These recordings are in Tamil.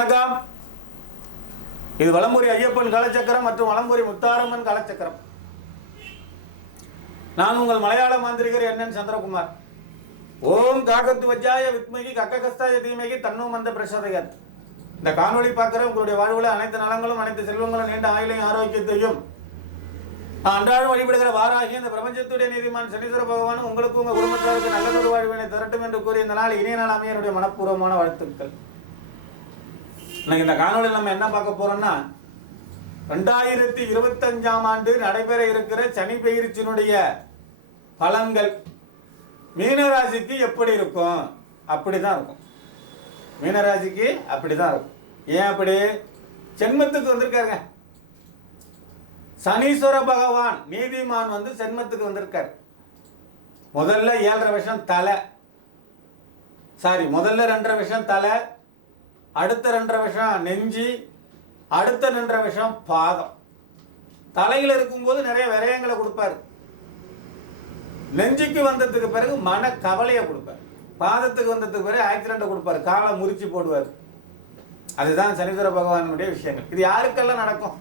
வணக்கம். இது வளம்புரி ஐயப்பன் காலச்சக்கரம் மற்றும் வளம்புரி முத்தாரம்மன் கலச்சக்கரம். நான் உங்கள் மலையாள மாந்திரிகர் என்என் சந்திரகுமார். ஓம் காகத்து வஜ்ஜாய வித்மகி கக்ககஸ்தாய தீமகி தன்னு மந்த பிரசாதகர் இந்த காணொளி பார்க்குற உங்களுடைய வாழ்வில் அனைத்து நலங்களும் அனைத்து செல்வங்களும் நீண்ட ஆயுளையும் ஆரோக்கியத்தையும் அன்றாடம் வழிபடுகிற வாராகி இந்த பிரபஞ்சத்துடைய நீதிமான் சனீஸ்வர பகவான் உங்களுக்கு உங்கள் குடும்பத்தாருக்கு நல்லதொரு வாழ்வினை தரட்டும் என்று கூறிய இந்த நாள் இனிய நாள் அமையனுடைய மனப்பூர்வமான வாழ்த்துக்கள். இன்னைக்கு இந்த காணொலியில் நம்ம என்ன பார்க்க போறோம்னா ரெண்டாயிரத்தி இருபத்தஞ்சாம் ஆண்டு நடைபெற இருக்கிற சனி பயிற்சியினுடைய பலன்கள். மீனராசிக்கு எப்படி இருக்கும்? அப்படிதான் இருக்கும். மீனராசிக்கு அப்படிதான் இருக்கும். ஏன் அப்படி? ஜென்மத்துக்கு வந்திருக்காருங்க. சனீஸ்வர பகவான் நீதிமான் வந்து ஜென்மத்துக்கு வந்திருக்காரு. முதல்ல ஏழரை வருஷம் தலை. சாரி முதல்ல ரெண்டரை வருஷம் தலை அடுத்த ரெண்டரை விஷம் நெஞ்சு அடுத்த ரெண்டரை விஷம் பாதம். தலையில் இருக்கும்போது நிறைய விரயங்களை கொடுப்பாரு. நெஞ்சுக்கு வந்ததுக்கு பிறகு மன கவலையை கொடுப்பார். பாதத்துக்கு வந்ததுக்கு பிறகு ஆக்சிடென்ட்டை கொடுப்பார். காலை முறிச்சு போடுவார். அதுதான் சனீஸ்வர பகவானுடைய விஷயங்கள். இது யாருக்கெல்லாம் நடக்கும்?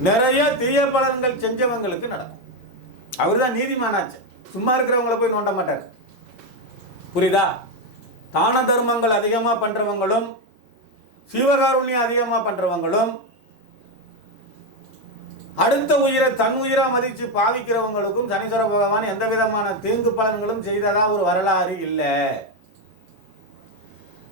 நிறைய தீய பலன்கள் செஞ்சவங்களுக்கு நடக்கும். அவர் தான் நீதிமானாச்சு. சும்மா இருக்கிறவங்கள போய் நோண்ட மாட்டார். புரியுதா? தான தர்மங்கள் அதிகமாக பண்ணுறவங்களும் சிவகாருண்யம் அதிகமாக பண்ணுறவங்களும் அடுத்த உயிரை தன் உயிரா மதித்து பாவிக்கிறவங்களுக்கும் சனீஸ்வர பகவான் எந்த விதமான தீங்கு பலன்களும் செய்ததா ஒரு வரலாறு இல்லை.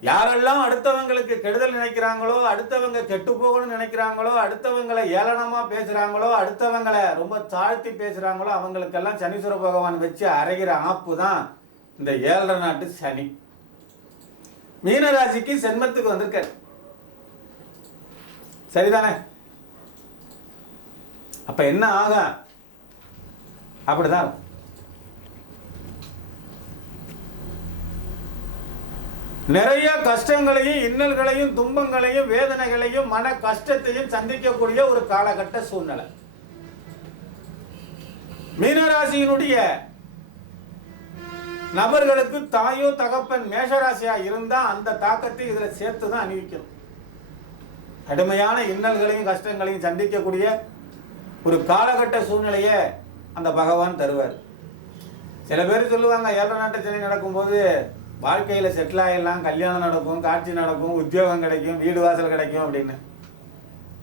யாரெல்லாம் அடுத்தவங்களுக்கு கெடுதல் நினைக்கிறாங்களோ அடுத்தவங்க கெட்டு போகணும்னு நினைக்கிறாங்களோ அடுத்தவங்களை ஏளனமா பேசுறாங்களோ அடுத்தவங்களை ரொம்ப தாழ்த்தி பேசுறாங்களோ அவங்களுக்கெல்லாம் சனீஸ்வர பகவான் வச்சு அரைகிற ஆப்பு தான் இந்த ஏழரை நாட்டு சனி. மீனராசிக்கு சென்மத்துக்கு வந்திருக்காரு. சரிதானே? அப்ப என்ன ஆகும் அப்படிதான். நிறைய கஷ்டங்களையும் இன்னல்களையும் துன்பங்களையும் வேதனைகளையும் மன கஷ்டத்தையும் சந்திக்கக்கூடிய ஒரு காலகட்ட சூழ்நிலை. மீனராசியினுடைய நபர்களுக்கு தாயோ தகப்பன் மேஷராசியா இருந்தா அந்த தாக்கத்தை இதுல சேர்த்து தான் அணிவிக்கணும். கடுமையான இன்னல்களையும் கஷ்டங்களையும் சந்திக்கக்கூடிய ஒரு காலகட்ட சூழ்நிலையை அந்த பகவான் தருவார். சில பேர் சொல்லுவாங்க ஏழை நாட்டு சென்னை நடக்கும்போது வாழ்க்கையில் செட்டில் ஆகிடலாம் கல்யாணம் நடக்கும் காட்சி நடக்கும் உத்தியோகம் கிடைக்கும் வீடு வாசல் கிடைக்கும் அப்படின்னு.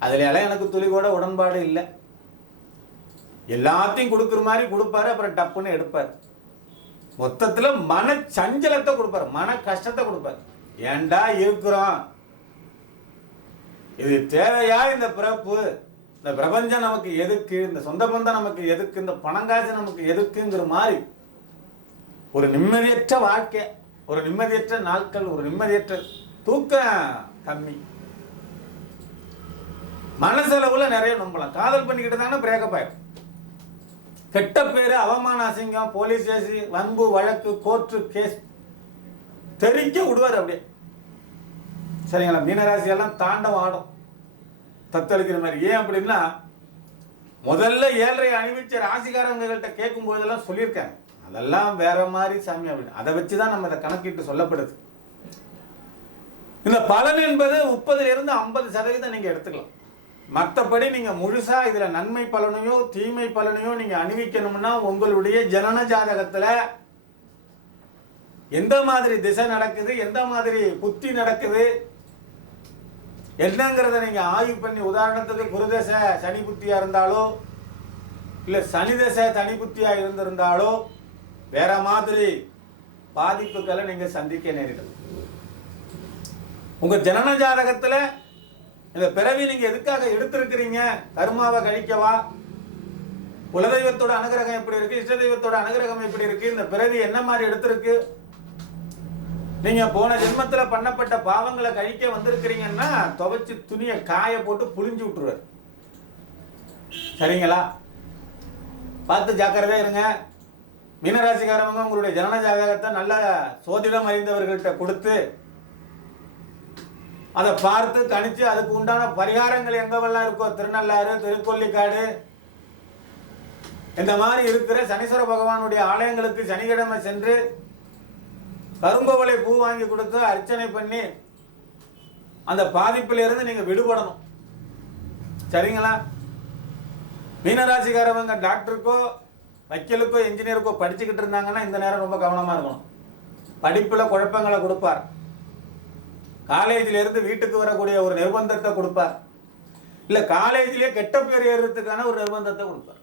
அதில் எல்லாம் எனக்கு துளி கூட உடன்பாடு இல்லை. எல்லாத்தையும் கொடுக்குற மாதிரி கொடுப்பாரு அப்புறம் டப்புன்னு எடுப்பார். மொத்தத்தில் மன சஞ்சலத்தை கொடுப்பார் மன கஷ்டத்தை கொடுப்பார். ஏன்டா இருக்கிறோம்? இது தேவையா இந்த பிறப்பு? இந்த பிரபஞ்சம் நமக்கு எதுக்கு? இந்த சொந்த பந்தம் நமக்கு எதுக்கு? இந்த பணங்காசு நமக்கு எதுக்குங்கிற மாதிரி ஒரு நிம்மதியற்ற வாழ்க்கை ஒரு நிம்மதியற்ற நாட்கள் ஒரு நிம்மதியற்ற தூக்கம் கம்மி. மனசளவுல நிறைய நம்பலாம். காதல் பண்ணிக்கிட்டு தானே பிரேக்கப் ஆயிடும். கெட்ட பேரு அவமான அசிங்கம் போலீஸ் ஸ்டேஷன் வம்பு வழக்கு கோர்ட்டு கேஸ் தெரிக்க விடுவார் அப்படியே. சரிங்களா? மீனராசி எல்லாம் தாண்டம் ஆடும். தத்தளிக்கிற மாதிரி. ஏன் அப்படின்னா முதல்ல ஏழரை அணிவிச்ச ராசிக்காரங்கள்ட்ட கேட்கும் போதெல்லாம் சொல்லியிருக்காங்க. அதெல்லாம் வேற மாதிரி சாமி அப்படின்னு. அதை வச்சு தான் நம்ம இதை கணக்கிட்டு சொல்லப்படுது. இந்த பலன் என்பது முப்பதுல இருந்து ஐம்பது சதவீதம் நீங்க எடுத்துக்கலாம். மற்றபடி நீங்க முழுசா இதுல நன்மை பலனையோ தீமை பலனையோ நீங்க அணிவிக்கணும்னா உங்களுடைய ஜனன ஜாதகத்துல எந்த மாதிரி திசை நடக்குது எந்த மாதிரி புத்தி நடக்குது என்னங்கிறத நீங்க ஆய்வு பண்ணி உதாரணத்துக்கு குருதசை சனி புத்தியா இருந்தாலோ இல்ல சனி தசை தனி புத்தியா இருந்திருந்தாலோ வேற மாதிரி பாதிப்புகளை நீங்க சந்திக்க நேரிடும். உங்க ஜனன ஜாதகத்துல இந்த பிறவி நீங்க எதுக்காக எடுத்திருக்கிறீங்க? கர்மாவை கழிக்கவா? குலதெய்வத்தோட அனுகிரகம் எப்படி இருக்கு? இஷ்ட தெய்வத்தோட அனுகிரகம் எப்படி இருக்கு? இந்த பிறவி என்ன மாதிரி எடுத்திருக்கு? நீங்க போன ஜென்மத்துல பண்ணப்பட்ட பாவங்களை கழிக்க வந்திருக்கிறீங்கன்னா துவைச்சு துணியை காய போட்டு புழிஞ்சு விட்டுருவார். சரிங்களா? பார்த்து ஜாக்கிரதையா இருங்க. மீனராசிக்காரவங்க உங்களுடைய ஜனன ஜாதகத்தை நல்ல சோதிடம் அறிந்தவர்கள்ட்ட கொடுத்து அதை பார்த்து கணிச்சு அதுக்கு உண்டான பரிகாரங்கள் எங்கவெல்லாம் இருக்கோ திருநள்ளாறு திருக்கொல்லிக்காடு இந்த மாதிரி இருக்கிற சனீஸ்வர பகவானுடைய ஆலயங்களுக்கு சனிக்கிழமை சென்று கரும்பவளை பூ வாங்கி கொடுத்து அர்ச்சனை பண்ணி அந்த பாதிப்பிலிருந்து நீங்க விடுபடணும். சரிங்களா? மீனராசிக்காரவங்க டாக்டருக்கோ வக்கீலுக்கோ இன்ஜினியருக்கோ படிச்சுக்கிட்டு இருந்தாங்கன்னா இந்த நேரம் ரொம்ப கவனமா இருக்கணும். படிப்புல குழப்பங்களை கொடுப்பார். காலேஜில இருந்து வீட்டுக்கு வரக்கூடிய ஒரு நிர்பந்தத்தை கொடுப்பார். இல்ல காலேஜிலேயே கெட்ட பேர் ஏறுறதுக்கான ஒரு நிர்பந்தத்தை கொடுப்பார்.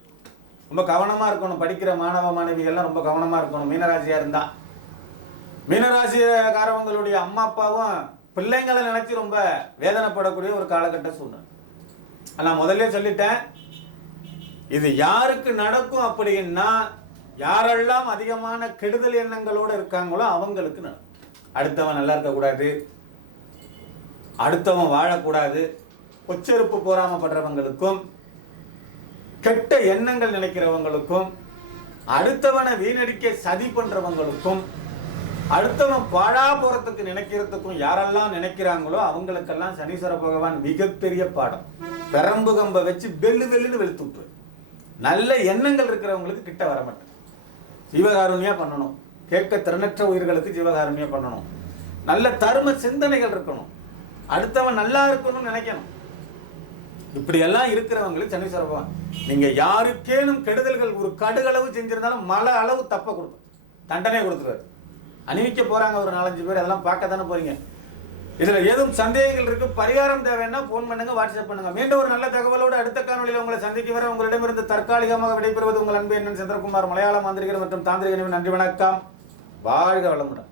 ரொம்ப கவனமா இருக்கணும். படிக்கிற மாணவ மாணவிகள்லாம் ரொம்ப கவனமா இருக்கணும். மீனராசியா இருந்தா. மீனராசிக்காரவங்களுடைய அம்மா அப்பாவும் பிள்ளைங்களை நினைச்சு ரொம்ப வேதனைப்படக்கூடிய ஒரு காலகட்ட சூழ்நிலை. நான் முதல்ல சொல்லிட்டேன். இது யாருக்கு நடக்கும் அப்படின்னா யாரெல்லாம் அதிகமான கெடுதல் எண்ணங்களோடு இருக்காங்களோ அவங்களுக்கு நடக்கும். அடுத்தவன் நல்லா இருக்கக்கூடாது. அடுத்தவன் வாழக்கூடாது. பொச்செருப்பு போராமப்படுறவங்களுக்கும் கெட்ட எண்ணங்கள் நினைக்கிறவங்களுக்கும் அடுத்தவனை வீணடிக்க சதி பண்ணுறவங்களுக்கும் அடுத்தவன் பாழா போறதுக்கு நினைக்கிறதுக்கும் யாரெல்லாம் நினைக்கிறாங்களோ அவங்களுக்கெல்லாம் சனீஸ்வர பகவான் மிகப்பெரிய பாடம். பெரம்பு கம்ப வச்சு வெள்ளு வெள்ளுன்னு வெளுத்து விட்டுரு. நல்ல எண்ணங்கள் இருக்கிறவங்களுக்கு கிட்ட வர மாட்டேன். ஜீவகாருண்யா பண்ணணும். கேட்க திறனற்ற உயிர்களுக்கு ஜீவகாருண்யா பண்ணணும். நல்ல தரும சிந்தனைகள் இருக்கணும். அடுத்தவன் நல்லா இருக்கணும்னு நினைக்கணும். இப்படியெல்லாம் இருக்கிறவங்களுக்கு சனீஸ்வர பகவான் நீங்க யாருக்கேனும் கெடுதல்கள் ஒரு கடுகளவு செஞ்சிருந்தாலும் மல அளவு தப்ப கொடுக்கும். தண்டனை கொடுத்துருவாரு. அணிவிக்க போறாங்க ஒரு நாலஞ்சு பேர் அதெல்லாம் பார்க்க தானே போறீங்க. இதுல ஏதும் சந்தேகங்கள் இருக்கு? பரிகாரம் தேவைன்னா போன் பண்ணுங்க வாட்ஸ்அப் பண்ணுங்க. மீண்டும் ஒரு நல்ல தகவலோடு அடுத்த காணொலியில் உங்களை சந்திக்க வர உங்களிடமிருந்து தற்காலிகமாக விடைபெறுவது உங்கள் அன்பு என்ன சந்திரகுமார் மலையாள மாந்திரிகர் மற்றும் தாந்திரிகர் நன்றி வணக்கம். வாழ்க வளமுடன்.